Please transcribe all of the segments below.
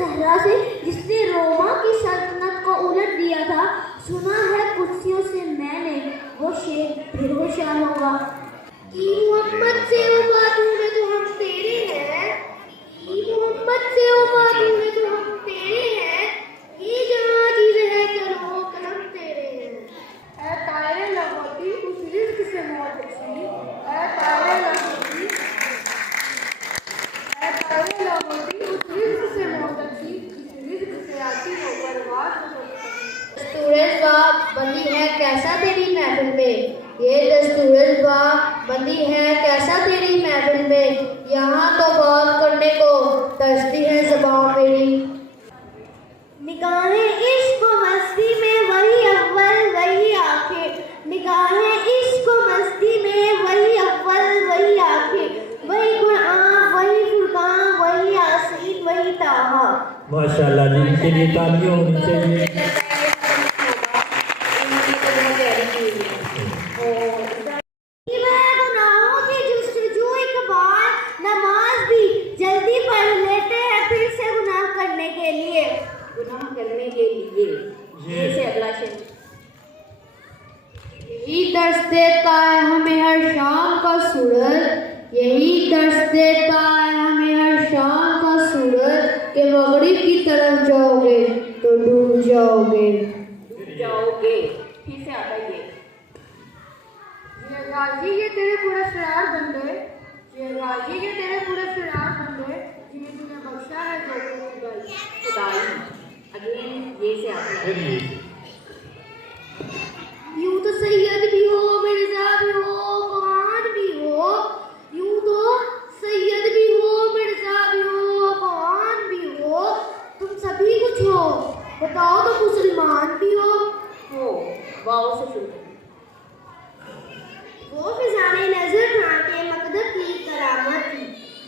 सहरा से जिसने रोमा की सल्तनत को उलट दिया था, सुना है कुर्सियों से मैंने वो शेर फिर होशियार होगा। कि मोहम्मद से वो बातों में तो हम तेरे हैं, कि मोहम्मद से वो बातों में तो हम तेरे हैं, ये जहाँ चीज़ें हैं चलो कलम तेरे हैं। ऐ तारे लगोती उस रिज़्क़ से मौत अच्छी, ऐ तारे लगोती, ऐ तारे लगोती उस रिज़्क़ से मौत अच्छी, जिस रिज़्क़ से आती हो बर्बाद हो दस्तूर बंदी है कैसा तेरी महफिल में, ये दस्तूर बंदी है कैसा तेरी महफिल में, यहाँ तो बात करने को तरसती है ज़बान मेरी। निगाहें इश्क मस्ती में वही अव्वल वही आखिर, निगाहें इश्क मस्ती में वही अव्वल वही आखिर, वही कुरान वही फुरकान वही यासीन वही ताहा। माशाल्लाह जी, इनके लिए तालियां होनी चाहिए। यही दर्स देता है हमें हर शाम का सूरज, यही दर्स देता है हमें हर शाम का सूरज, के मगरिब की तरफ जाओगे तो डूब जाओगे, डूब जाओगे। फिर से आता है ये गाजी ये तेरे पूरे शरार बन गए, ये गाजी ये तेरे पूरे शरार बन गए, जिन्हें तूने बख्शा है जो खुदाई। अगेन ये से आता है। यूं तो सैयद भी हो, मिर्जा भी हो, कौन भी हो, यूं तो सैयद भी हो, मिर्जा भी हो, कौन भी हो, तुम सभी कुछ हो, बताओ तो मुसलमान भी हो। वाओ से शुरू। वो फिजाने नजर ठाके मकदद की करामत थी,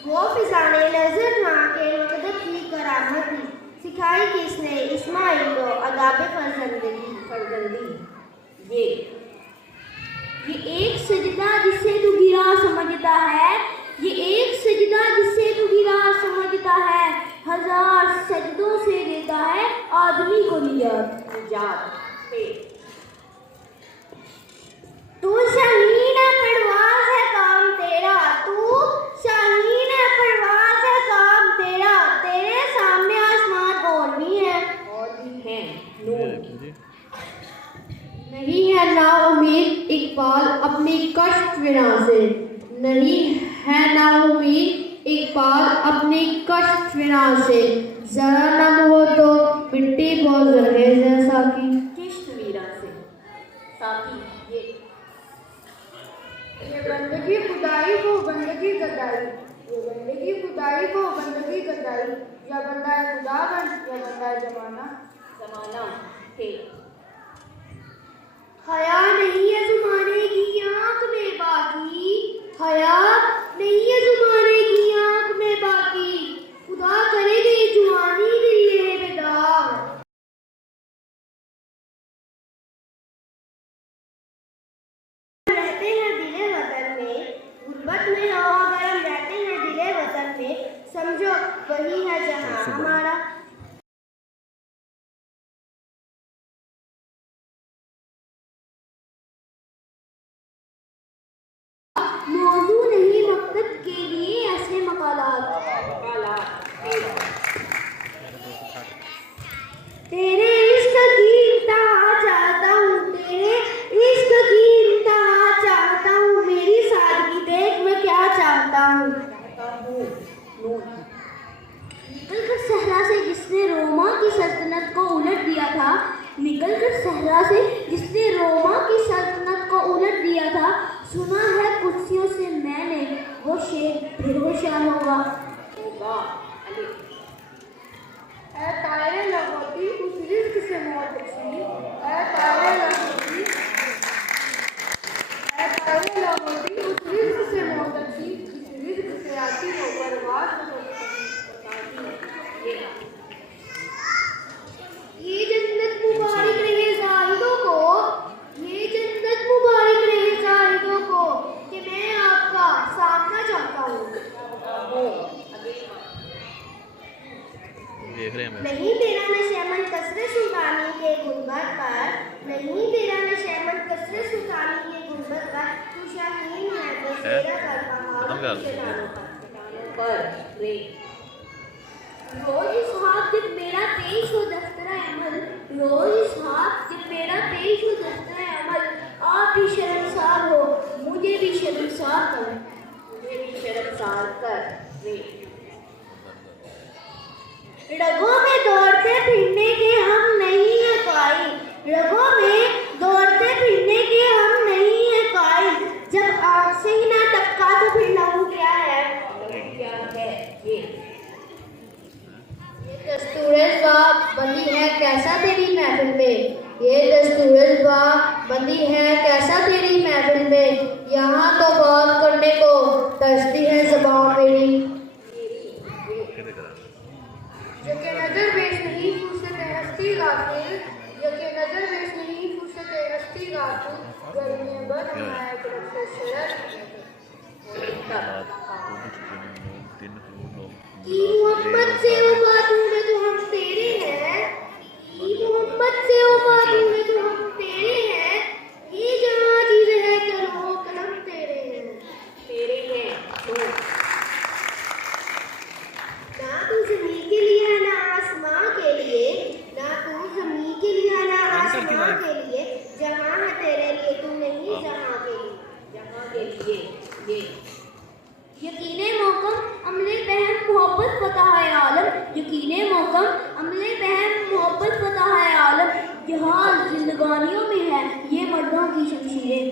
वो फिजाने नजर ठाके मकदद की करामत थी, सिखाई किसने इस्माइल को अदाब फर्जंदी। ये एक सजदा जिसे तू गिरा समझता है, ये एक सजदा जिसे तू गिरा समझता है, हजार सजदों से देता है आदमी को निजात। तू शाहीन परवाज़ है काम तेरा, तू शाहीन परवाज़ है काम तेरा, तेरे सामने आसमान और भी है नून। नहीं है ना उम्मीद इकबाल अपनी कष्ट विना से, नहीं है ना उम्मीद इकबाल अपनी कष्ट विना से, जरा नम हो तो मिट्टी बहुत जहेज है साकी किश्त वीरा से। साकी ये बंदगी खुदाई को बंदगी गद्दारी, ये बंदगी खुदाई को बंदगी गद्दारी, या बंदा है खुदा बन या बंदा है जमाना है। हया नहीं है ज़माने की आँख में बाकी, हया नहीं है ज़माने की आँख में बाकी, खुदा करेगी जुआनी दिए बेदाग। रहते हैं दिले वतन में, गुर्बत में हवा गरम रहते हैं दिले वतन में, समझो वही है जहाँ हमारा। मौजू नहीं मकसद के लिए ऐसे मकालात, तेरे इश्क की इंतहा चाहता हूँ, तेरे इश्क की इंतहा चाहता हूँ, मेरी सादगी देख मैं क्या चाहता हूँ। निकलकर सहरा से जिसने रोमा की सल्तनत को उलट दिया था, निकलकर सहरा से जिसने रोमा की सल्तनत को उलट दिया था, सुना है कुर्सियों से मैंने वो शेर फिर होशियार होगा। ऐ तारे लगोती उस रिज़्क़ से मौत अच्छी, ऐ तारे लगोती, ऐ तारे लगोती उस रिज़्क़ से मौत अच्छी, जिस रिज़्क़ से आती हो बर्बाद हो दस्तूर। ये जन्नत मुबारक रहे जाहिदों को, ये जन्नत मुबारक रहे जाहिदों को, कि मैं आपका सामना चाहता हूँ। देख रहे हैं। नहीं तेरा नशेमन कसरे सुल्तानी के गुनबद पर, नहीं तेरा नशेमन कसरे सुल्तानी के गुनबद पर, तू शाहीन है बसेरा कर पहाड़ों के चट्टानों पर। रोज इस हाथ जब मेरा पेश हो दफ्तरा अमल, रोज इस हाथ जब मेरा पेश हो दफ्तरा अमल, आप भी शर्मसार हो मुझे भी शर्मसार कर, मुझे भी शर्मसार कर। रगों में दौड़ते फिरने के हम नहीं है कायल, रगों में दौड़ते फिरने के हम नहीं है कायल, जब आँख से ही ना टपका तो फिर लहू क्या है, क्या है ये दस्तूर-ए-ज़वाब बंदी है कैसा तेरी महफिल में, ये दस्तूर-ए-ज़वाब बंदी है कैसा तेरी महफिल में, यहाँ तो बात करने को तरसती है ज़बान मेरी। यके नजर बेश नहीं फुर्सत-ए हस्ती गाफिल, यके नजर बेश नहीं फुर्सत-ए हस्ती गाफिल, गर्मी बद है तरफ से शरत की मोहब्बत से वो बातों में तो हम तेरे हैं, की मोहब्बत से वो बातों में तो हम तेरे हैं, ये जहाँ चीज है चलो कलम तेरे हैं, तेरे हैं तो ना तू ज़मीन के लिए है ना आसमां के लिए, ना तू ज़मीन के लिए है ना आसमां के लिए, जहाँ है तेरे लिए तू नहीं जहाँ के लिए, जहाँ के लिए ये यकीने मौकम अमले बहम मोहब्बत फतह है आलम, यकीने मौकम अमले बहम मोहब्बत फतह है आलम, जहाज जिंदगानियों में है ये मर्दों की शमशीरें।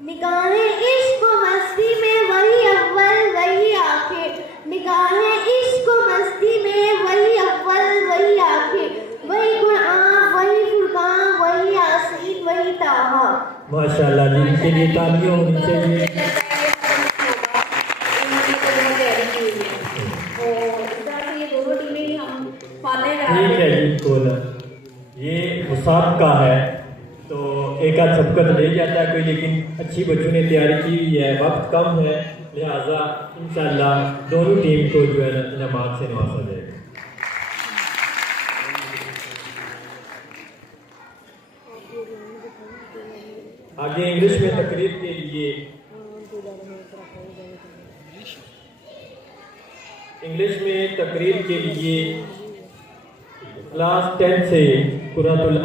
निगाहें इश्क मस्ती में वही अव्वल वही आखिर, निगाहें इश्क मस्ती में वही अव्वल वही आखिर, वही कुरान वही फुरकान वही यासीन वही ताहा। माशाल्लाह जी, इनके लिए तालियां होनी चाहिए। ठीक है जी, बोला ये मुसाबका है तो एक आध सबकत ले जाता है कोई, लेकिन अच्छी बच्चों ने तैयारी की हुई है, वक्त कम है, लिहाजा इंशाल्लाह दोनों टीम को जो है इनामात से नवाजा जाएगा। आगे इंग्लिश में तकरीर के लिए क्लास 10 से कुरानुल